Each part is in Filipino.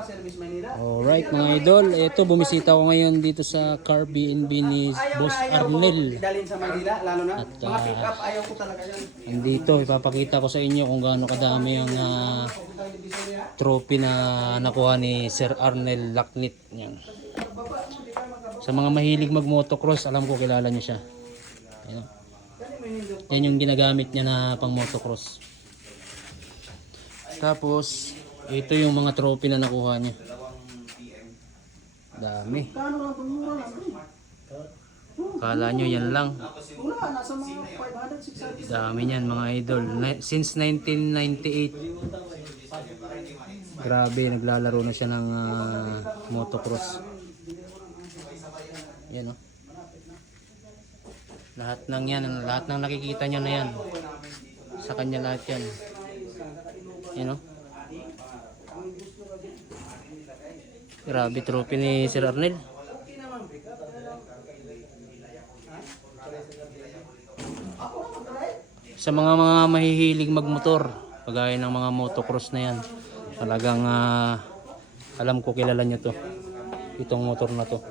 Service Manila. Alright mga idol, ito bumisita ko ngayon dito sa car B&B ni Boss Arnel. Dalhin sa Manila, lalo na. At Mga pick-up, ayaw ko talaga yan. andito, ipapakita ko sa inyo kung gaano kadami ang trophy na nakuha ni Sir Arnel Lacnit. Yan. Sa mga mahilig mag-motocross, alam ko kilala niyo siya. Yan. Yan yung ginagamit niya na pang motocross. Tapos, ito yung mga trophy na nakuha niya. Dami. Kala nyo yan lang. Dami niyan mga idol. Since 1998. Grabe, naglalaro na siya ng motocross. Yan o. Lahat ng yan, lahat ng nakikita nyo na yan. Sa kanya lahat yan. Yan o. Grabe trophy ni Sir Arnel. Sa mga mahihilig magmotor, kagaya ng mga motocross na yan, talagang alam ko kilala niyo to. Itong motor na to.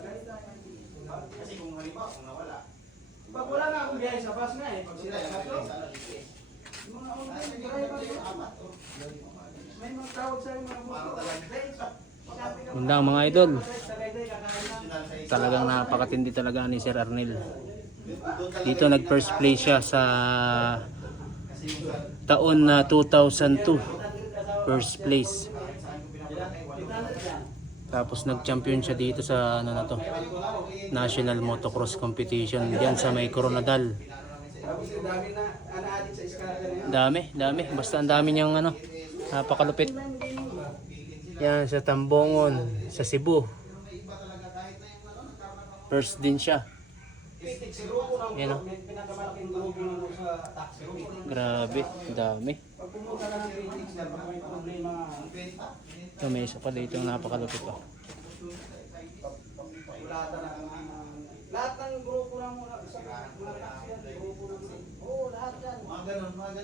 Pag wala nga akong biyahe sa bus nga eh, pag sila sa bus, mga online driver, may mga tawag sa mga Yun lang mga idol. Talagang napakatindi talaga ni Sir Arnel. Dito nag first place siya sa taon na 2002. First place. Tapos nag-champion siya dito sa ano na to, National Motocross Competition diyan sa may Coronadal. Dami. Basta ang dami niyang ano, napakalupit. Yan sa Tambongon, sa Cebu. First din siya. Yan o. Grabe, dami. Ito may isa pa dito yung napakalupit pa. Lahat ng grupo ng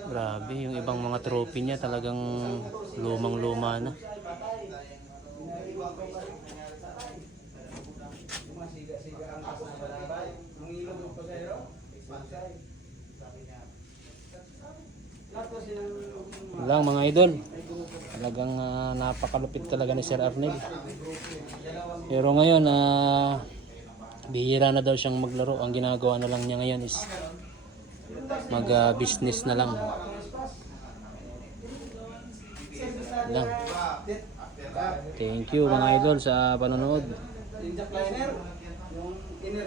Grabe, yung ibang mga trophy niya talagang lumang-luma na. Lang mga idol, talagang napakalupit talaga ni Sir Arnel. Pero ngayon bihira na daw siyang maglaro. Ang ginagawa na lang niya ngayon is mag business na lang. Lang. Thank you mga idol sa panonood.